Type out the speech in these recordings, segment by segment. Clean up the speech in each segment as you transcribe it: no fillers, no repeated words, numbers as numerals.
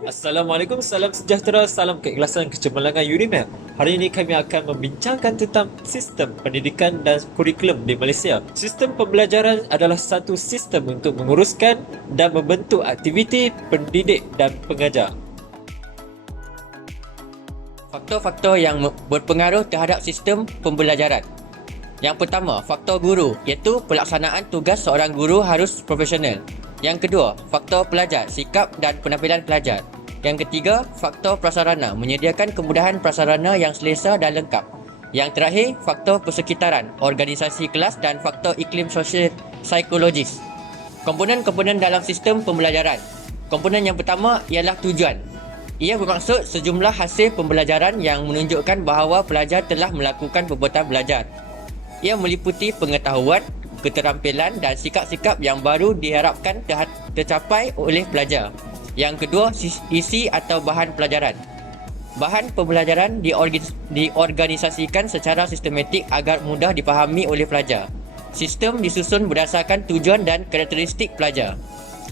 Assalamualaikum, salam sejahtera, salam keikhlasan kecemerlangan Unimed. Hari ini kami akan membincangkan tentang sistem pendidikan dan kurikulum di Malaysia. Sistem pembelajaran adalah satu sistem untuk menguruskan dan membentuk aktiviti pendidik dan pengajar. Faktor-faktor yang berpengaruh terhadap sistem pembelajaran. Yang pertama, faktor guru, iaitu pelaksanaan tugas seorang guru harus profesional. Yang kedua, faktor pelajar, sikap dan penampilan pelajar. Yang ketiga, faktor prasarana, menyediakan kemudahan prasarana yang selesa dan lengkap. Yang terakhir, faktor persekitaran, organisasi kelas dan faktor iklim sosial psikologis. Komponen-komponen dalam sistem pembelajaran. Komponen yang pertama ialah tujuan. Ia bermaksud sejumlah hasil pembelajaran yang menunjukkan bahawa pelajar telah melakukan perbuatan belajar. Ia meliputi pengetahuan, keterampilan dan sikap-sikap yang baru diharapkan tercapai oleh pelajar. Yang kedua, isi atau bahan pelajaran. Bahan pembelajaran diorganisasikan secara sistematik agar mudah dipahami oleh pelajar. Sistem disusun berdasarkan tujuan dan karakteristik pelajar.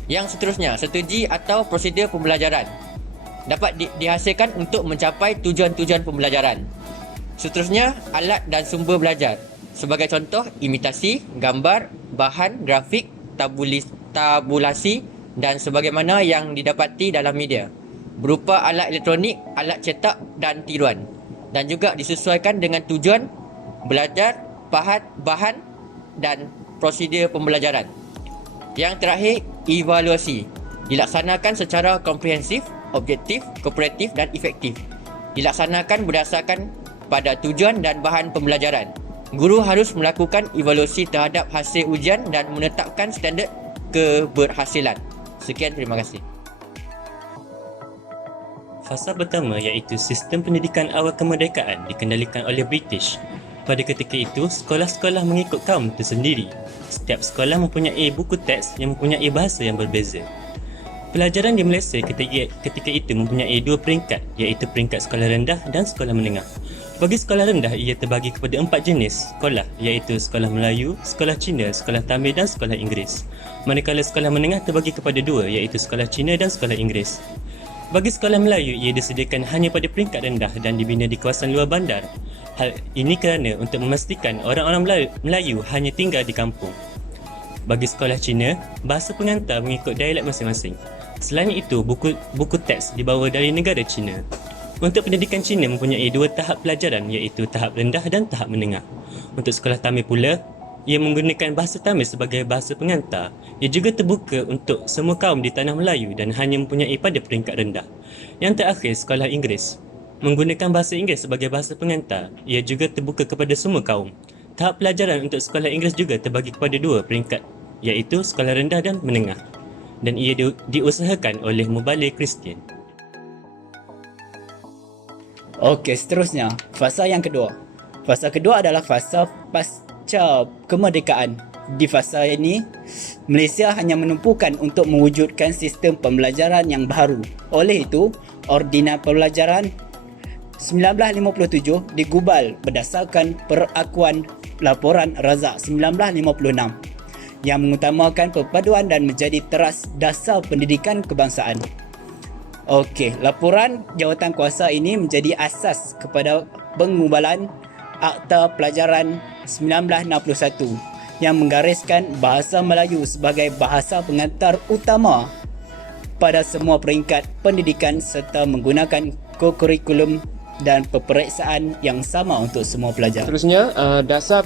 Yang seterusnya, strategi atau prosedur pembelajaran dapat dihasilkan untuk mencapai tujuan-tujuan pembelajaran. Seterusnya, alat dan sumber belajar. Sebagai contoh, imitasi, gambar, bahan, grafik, tabulasi dan sebagaimana yang didapati dalam media. Berupa alat elektronik, alat cetak dan tiruan. Dan juga disesuaikan dengan tujuan belajar, bahan dan prosedur pembelajaran. Yang terakhir, evaluasi. Dilaksanakan secara komprehensif, objektif, kooperatif dan efektif. Dilaksanakan berdasarkan pada tujuan dan bahan pembelajaran. Guru harus melakukan evaluasi terhadap hasil ujian dan menetapkan standard keberhasilan. Sekian, terima kasih. Fasa pertama iaitu sistem pendidikan awal kemerdekaan dikendalikan oleh British. Pada ketika itu, sekolah-sekolah mengikut kaum tersendiri. Setiap sekolah mempunyai buku teks yang mempunyai bahasa yang berbeza. Pelajaran di Malaysia ketika itu mempunyai dua peringkat, iaitu peringkat sekolah rendah dan sekolah menengah. Bagi sekolah rendah, ia terbagi kepada 4 jenis sekolah, iaitu sekolah Melayu, sekolah Cina, sekolah Tamil dan sekolah Inggeris. Manakala sekolah menengah terbagi kepada dua, iaitu sekolah Cina dan sekolah Inggeris. Bagi sekolah Melayu, ia disediakan hanya pada peringkat rendah dan dibina di kawasan luar bandar. Hal ini kerana untuk memastikan orang-orang Melayu hanya tinggal di kampung. Bagi sekolah Cina, bahasa pengantar mengikut dialek masing-masing. Selain itu, buku teks dibawa dari negara Cina. Untuk pendidikan Cina mempunyai dua tahap pelajaran, iaitu tahap rendah dan tahap menengah. Untuk sekolah Tamil pula, ia menggunakan bahasa Tamil sebagai bahasa pengantar. Ia juga terbuka untuk semua kaum di tanah Melayu dan hanya mempunyai pada peringkat rendah. Yang terakhir, sekolah Inggeris menggunakan bahasa Inggeris sebagai bahasa pengantar. Ia juga terbuka kepada semua kaum. Tahap pelajaran untuk sekolah Inggeris juga terbagi kepada dua peringkat, iaitu sekolah rendah dan menengah. Dan ia diusahakan oleh Mubalir Kristian. Okey, seterusnya, fasa yang kedua. Fasa kedua adalah fasa pasca kemerdekaan. Di fasa ini, Malaysia hanya menumpukan untuk mewujudkan sistem pembelajaran yang baru. Oleh itu, Ordinal Pembelajaran 1957 digubal berdasarkan perakuan Laporan Razak 1956 yang mengutamakan perpaduan dan menjadi teras dasar pendidikan kebangsaan. Okey, laporan jawatankuasa ini menjadi asas kepada pengubalan Akta Pelajaran 1961 yang menggariskan bahasa Melayu sebagai bahasa pengantar utama pada semua peringkat pendidikan serta menggunakan kurikulum dan peperiksaan yang sama untuk semua pelajar. Seterusnya, dasar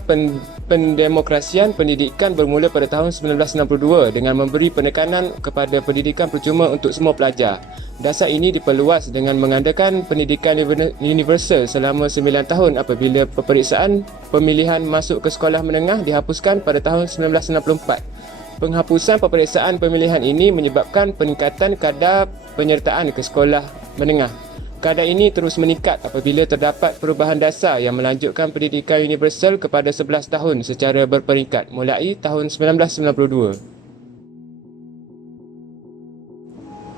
pendemokrasian pendidikan bermula pada tahun 1962 dengan memberi penekanan kepada pendidikan percuma untuk semua pelajar. Dasar ini diperluas dengan mengadakan pendidikan universal selama 9 tahun apabila peperiksaan pemilihan masuk ke sekolah menengah dihapuskan pada tahun 1964. Penghapusan peperiksaan pemilihan ini menyebabkan peningkatan kadar penyertaan ke sekolah menengah. Kadar ini terus meningkat apabila terdapat perubahan dasar yang melanjutkan pendidikan universal kepada 11 tahun secara berperingkat mulai tahun 1992.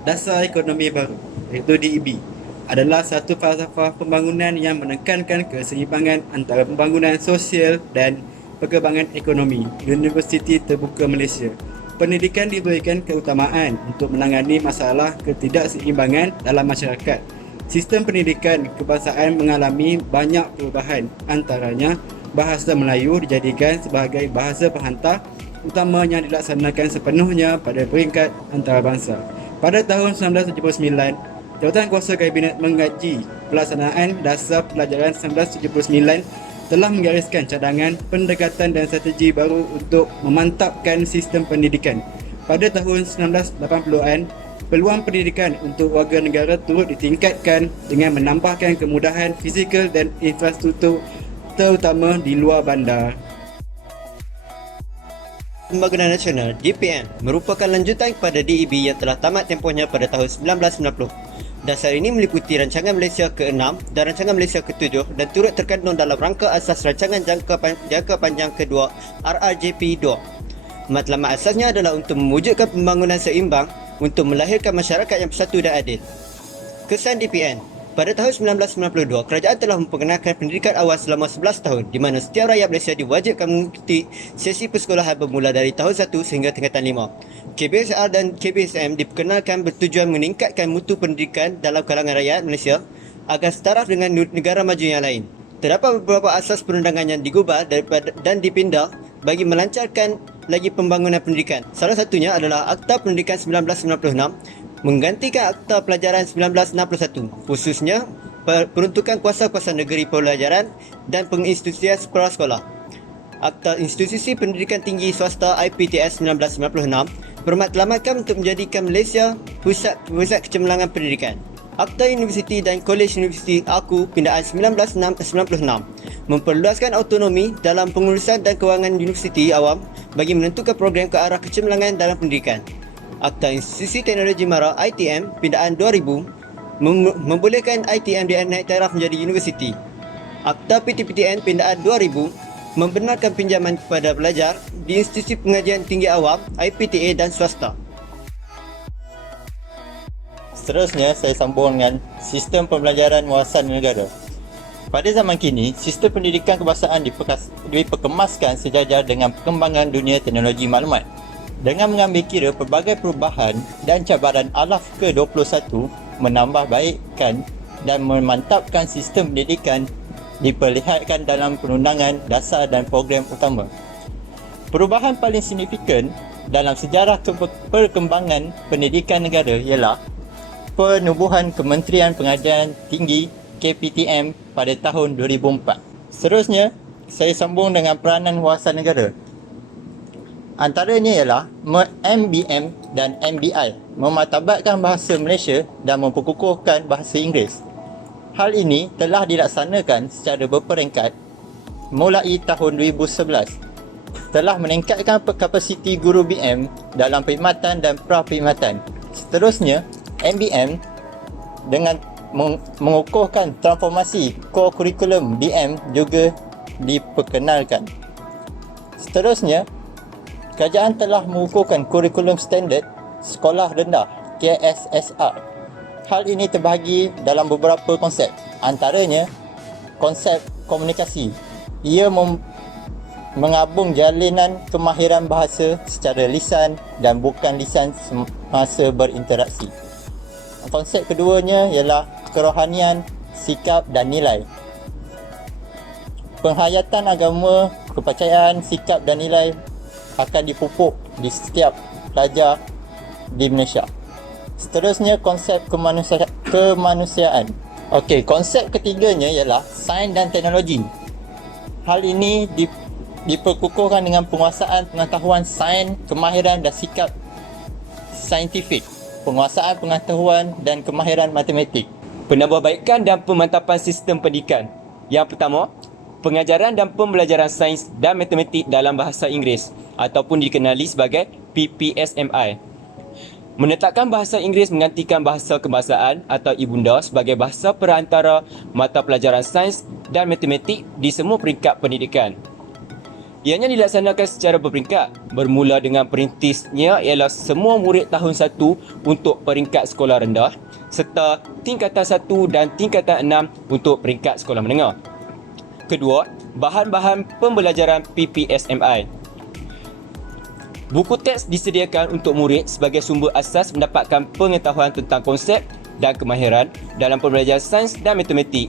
Dasar ekonomi baru, iaitu DEB, adalah satu falsafah pembangunan yang menekankan keseimbangan antara pembangunan sosial dan perkembangan ekonomi. Universiti Terbuka Malaysia pendidikan diberikan keutamaan untuk menangani masalah ketidakseimbangan dalam masyarakat. Sistem pendidikan kebangsaan mengalami banyak perubahan, antaranya bahasa Melayu dijadikan sebagai bahasa perhantar utamanya dilaksanakan sepenuhnya pada peringkat antarabangsa. Pada tahun 1979, Jawatankuasa Kabinet mengkaji pelaksanaan dasar pelajaran 1979 telah menggariskan cadangan, pendekatan dan strategi baru untuk memantapkan sistem pendidikan. Pada tahun 1980-an, peluang pendidikan untuk warga negara turut ditingkatkan dengan menambahkan kemudahan fizikal dan infrastruktur terutama di luar bandar. Pembangunan Nasional DPN merupakan lanjutan kepada DEB yang telah tamat tempohnya pada tahun 1990. Dasar ini meliputi Rancangan Malaysia ke-6 dan Rancangan Malaysia ke-7 dan turut terkandung dalam rangka asas Rancangan Jangka Panjang kedua RRJP 2. Matlamat asasnya adalah untuk mewujudkan pembangunan seimbang untuk melahirkan masyarakat yang bersatu dan adil. Kesan DPN. Pada tahun 1992, kerajaan telah memperkenalkan pendidikan awal selama 11 tahun di mana setiap rakyat Malaysia diwajibkan mengikuti sesi persekolahan bermula dari tahun 1 sehingga tingkatan 5. KBSR dan KBSM diperkenalkan bertujuan meningkatkan mutu pendidikan dalam kalangan rakyat Malaysia agar setaraf dengan negara maju yang lain. Terdapat beberapa asas perundangan yang digubah dan dipindah bagi melancarkan lagi pembangunan pendidikan. Salah satunya adalah Akta Pendidikan 1996 menggantikan Akta Pelajaran 1961, khususnya peruntukan kuasa-kuasa negeri pelajaran dan penginstitusian prasekolah. Akta Institusi Pendidikan Tinggi Swasta IPTS 1996 bermatlamatkan untuk menjadikan Malaysia pusat kecemerlangan pendidikan. Akta Universiti dan Kolej Universiti AKU Pindaan 1996 memperluaskan autonomi dalam pengurusan dan kewangan universiti awam bagi menentukan program ke arah kecemerlangan dalam pendidikan. Akta Institusi Teknologi Mara ITM Pindaan 2000 membolehkan ITM dinaik taraf menjadi universiti. Akta PTPTN Pindaan 2000 membenarkan pinjaman kepada pelajar di institusi pengajian tinggi awam, IPTA dan swasta. Seterusnya, saya sambung dengan sistem pembelajaran wawasan negara. Pada zaman kini, sistem pendidikan kebangsaan diperkemaskan sejajar dengan perkembangan dunia teknologi maklumat. Dengan mengambil kira pelbagai perubahan dan cabaran alaf ke-21, menambah baikkan dan memantapkan sistem pendidikan diperlihatkan dalam perundangan dasar dan program utama. Perubahan paling signifikan dalam sejarah perkembangan pendidikan negara ialah penubuhan Kementerian Pengajian Tinggi KPTM pada tahun 2004. Seterusnya, saya sambung dengan peranan wawasan negara. Antaranya ialah MBM dan MBI, memartabatkan bahasa Malaysia dan memperkukuhkan bahasa Inggeris. Hal ini telah dilaksanakan secara berperingkat mulai tahun 2011. Telah meningkatkan kapasiti guru BM dalam perkhidmatan dan pra-perkhidmatan. Seterusnya, MBM dengan mengukuhkan transformasi core curriculum BM juga diperkenalkan. Seterusnya, kerajaan telah mengukuhkan kurikulum standard sekolah rendah KSSR. Hal ini terbahagi dalam beberapa konsep. Antaranya, konsep komunikasi. Ia mengabung jalinan kemahiran bahasa secara lisan dan bukan lisan semasa berinteraksi. Konsep keduanya ialah kerohanian, sikap dan nilai. Penghayatan agama, kepercayaan, sikap dan nilai akan dipupuk di setiap pelajar di Malaysia. Seterusnya, konsep kemanusiaan. Okey, konsep ketiganya ialah sains dan teknologi. Hal ini diperkukuhkan dengan penguasaan pengetahuan sains, kemahiran dan sikap saintifik, penguasaan pengetahuan dan kemahiran matematik. Penambahbaikan dan pemantapan sistem pendidikan. Yang pertama, pengajaran dan pembelajaran sains dan matematik dalam bahasa Inggeris ataupun dikenali sebagai PPSMI. Menetapkan bahasa Inggeris menggantikan bahasa kebangsaan atau ibunda sebagai bahasa perantara mata pelajaran sains dan matematik di semua peringkat pendidikan. Ianya dilaksanakan secara berperingkat, bermula dengan perintisnya ialah semua murid tahun 1 untuk peringkat sekolah rendah serta tingkatan 1 dan tingkatan 6 untuk peringkat sekolah menengah. Kedua, bahan-bahan pembelajaran PPSMI. Buku teks disediakan untuk murid sebagai sumber asas mendapatkan pengetahuan tentang konsep dan kemahiran dalam pembelajaran sains dan matematik.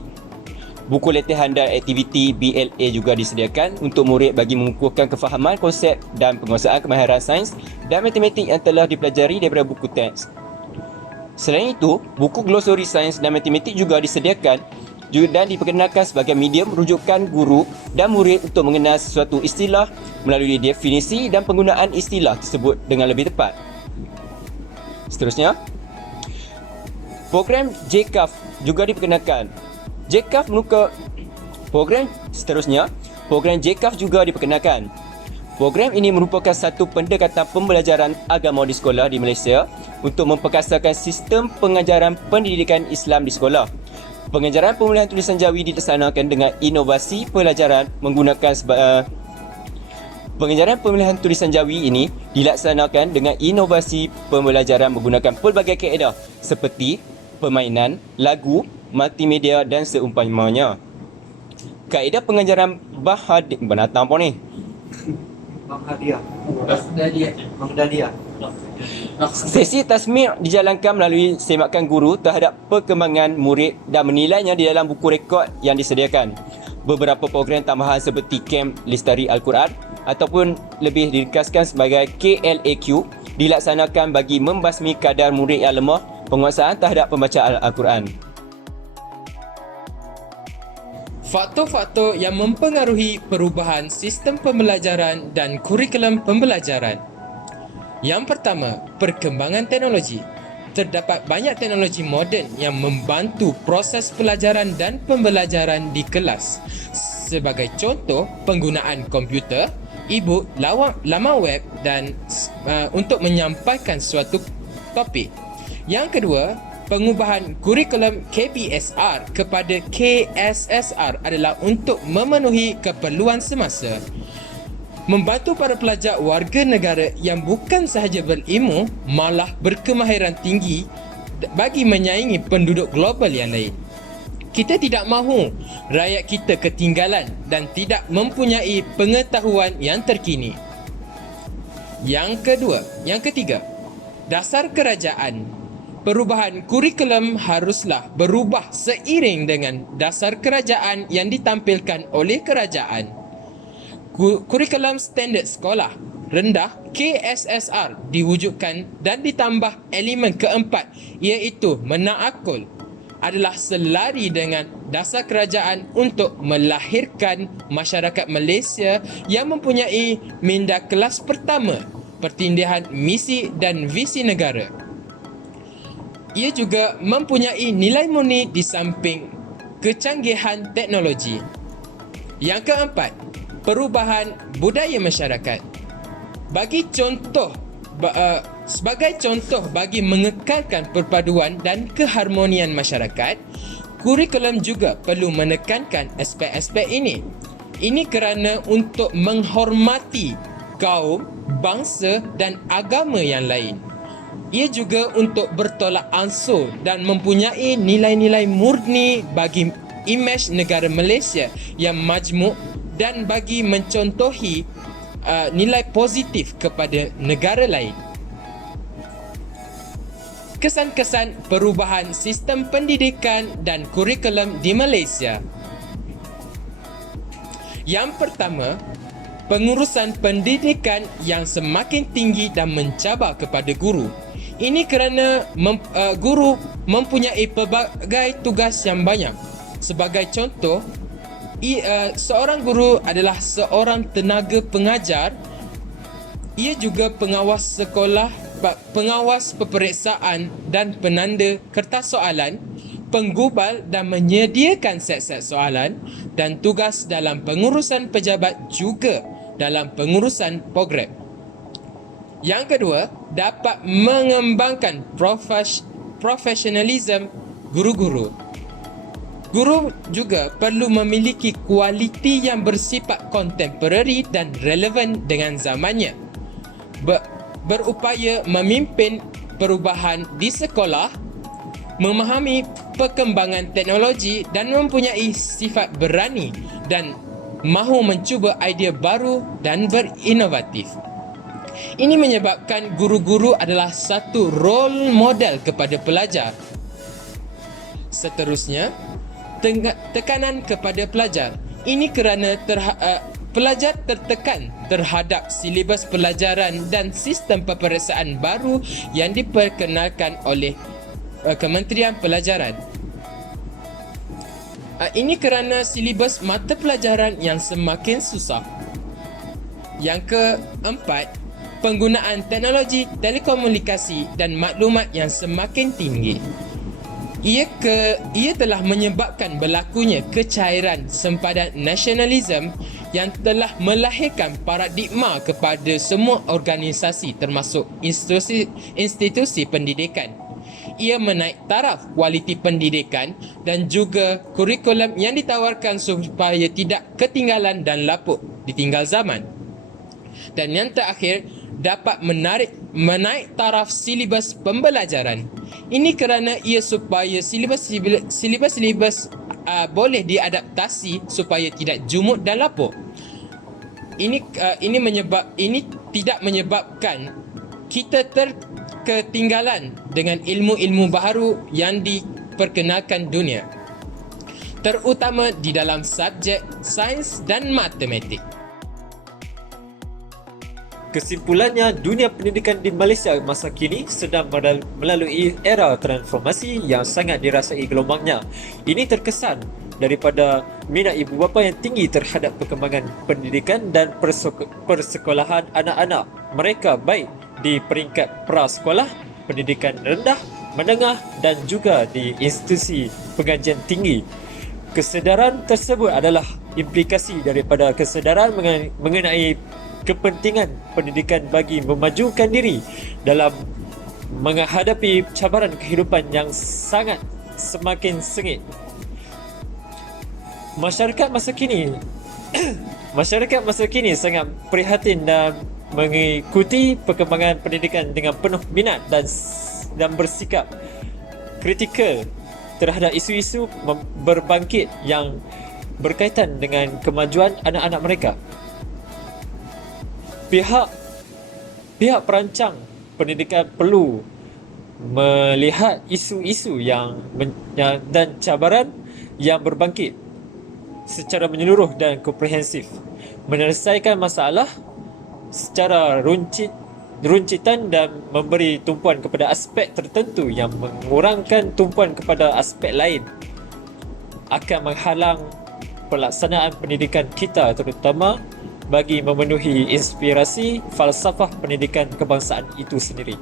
Buku latihan dan aktiviti BLA juga disediakan untuk murid bagi mengukuhkan kefahaman konsep dan penguasaan kemahiran sains dan matematik yang telah dipelajari daripada buku teks. Selain itu, buku glosori sains dan matematik juga disediakan dan diperkenalkan sebagai medium rujukan guru dan murid untuk mengenal sesuatu istilah melalui definisi dan penggunaan istilah tersebut dengan lebih tepat. Seterusnya, program JCAF juga diperkenalkan. Program JCAF juga diperkenalkan. Program ini merupakan satu pendekatan pembelajaran agama di sekolah di Malaysia untuk memperkasakan sistem pengajaran pendidikan Islam di sekolah. Pengajaran pemulihan tulisan jawi dilaksanakan dengan inovasi pelajaran menggunakan Pengajaran pemilihan tulisan jawi ini dilaksanakan dengan inovasi pembelajaran menggunakan pelbagai kaedah seperti permainan, lagu, multimedia dan seumpamanya. Kaedah pengajaran Bang Dahlia. Sesi tasmi' dijalankan melalui semakan guru terhadap perkembangan murid dan menilainya di dalam buku rekod yang disediakan. Beberapa program tambahan seperti Kem Lestari Al-Quran ataupun lebih diringkaskan sebagai KLAQ dilaksanakan bagi membasmi kadar murid yang lemah penguasaan terhadap pembacaan Al-Quran. Faktor-faktor yang mempengaruhi perubahan sistem pembelajaran dan kurikulum pembelajaran. Yang pertama, perkembangan teknologi. Terdapat banyak teknologi moden yang membantu proses pelajaran dan pembelajaran di kelas. Sebagai contoh, penggunaan komputer, e-book, laman web dan untuk menyampaikan suatu topik. Yang kedua, pengubahan kurikulum KBSR kepada KSSR adalah untuk memenuhi keperluan semasa. Membantu para pelajar warga negara yang bukan sahaja berilmu, malah berkemahiran tinggi bagi menyaingi penduduk global yang lain. Kita tidak mahu rakyat kita ketinggalan dan tidak mempunyai pengetahuan yang terkini. Yang ketiga, dasar kerajaan. Perubahan kurikulum haruslah berubah seiring dengan dasar kerajaan yang ditampilkan oleh kerajaan. Kurikulum standard sekolah rendah KSSR diwujudkan dan ditambah elemen keempat iaitu menakul adalah selari dengan dasar kerajaan untuk melahirkan masyarakat Malaysia yang mempunyai minda kelas pertama, pertindihan misi dan visi negara. Ia juga mempunyai nilai murni di samping kecanggihan teknologi. Yang keempat, perubahan budaya masyarakat. Sebagai contoh bagi mengekalkan perpaduan dan keharmonian masyarakat, kurikulum juga perlu menekankan aspek-aspek ini. Ini kerana untuk menghormati kaum, bangsa dan agama yang lain. Ia juga untuk bertolak ansur dan mempunyai nilai-nilai murni bagi imej negara Malaysia yang majmuk dan bagi mencontohi nilai positif kepada negara lain. Kesan-kesan perubahan sistem pendidikan dan kurikulum di Malaysia. Yang pertama, pengurusan pendidikan yang semakin tinggi dan mencabar kepada guru. Ini kerana guru mempunyai pelbagai tugas yang banyak. Sebagai contoh, seorang guru adalah seorang tenaga pengajar. Ia juga pengawas sekolah, pengawas peperiksaan dan penanda kertas soalan, penggubal dan menyediakan set-set soalan, dan tugas dalam pengurusan pejabat juga dalam pengurusan program. Yang kedua, dapat mengembangkan profesionalisme guru-guru. Guru juga perlu memiliki kualiti yang bersifat kontemporari dan relevan dengan zamannya. Berupaya memimpin perubahan di sekolah, memahami perkembangan teknologi dan mempunyai sifat berani dan mahu mencuba idea baru dan berinovatif. Ini menyebabkan guru-guru adalah satu role model kepada pelajar. Seterusnya, tekanan kepada pelajar. Ini kerana pelajar tertekan terhadap silibus pelajaran dan sistem peperiksaan baru yang diperkenalkan oleh Kementerian Pelajaran. Ini kerana silibus mata pelajaran yang semakin susah. Yang keempat, penggunaan teknologi telekomunikasi dan maklumat yang semakin tinggi. Ia telah menyebabkan berlakunya kecairan sempadan nasionalisme yang telah melahirkan paradigma kepada semua organisasi termasuk institusi pendidikan. Ia menaik taraf kualiti pendidikan dan juga kurikulum yang ditawarkan supaya tidak ketinggalan dan lapuk ditinggal zaman. Dan yang terakhir, dapat menaik taraf silibus pembelajaran. Ini kerana ia supaya silibus boleh diadaptasi supaya tidak jumud dan lapuk. Ini tidak menyebabkan kita ketinggalan dengan ilmu-ilmu baharu yang diperkenalkan dunia, terutama di dalam subjek sains dan matematik. Kesimpulannya, dunia pendidikan di Malaysia masa kini sedang melalui era transformasi yang sangat dirasai gelombangnya. Ini terkesan daripada minat ibu bapa yang tinggi terhadap perkembangan pendidikan dan persekolahan anak-anak mereka, baik di peringkat prasekolah, pendidikan rendah, menengah dan juga di institusi pengajian tinggi. Kesedaran tersebut adalah implikasi daripada kesedaran mengenai kepentingan pendidikan bagi memajukan diri dalam menghadapi cabaran kehidupan yang semakin sengit. Masyarakat masa kini sangat prihatin dan mengikuti perkembangan pendidikan dengan penuh minat dan bersikap kritikal terhadap isu-isu berbangkit yang berkaitan dengan kemajuan anak-anak mereka. Pihak perancang pendidikan perlu melihat isu-isu dan cabaran yang berbangkit secara menyeluruh dan komprehensif, menyelesaikan masalah secara runcitan dan memberi tumpuan kepada aspek tertentu yang mengurangkan tumpuan kepada aspek lain akan menghalang pelaksanaan pendidikan kita, terutama bagi memenuhi inspirasi falsafah pendidikan kebangsaan itu sendiri.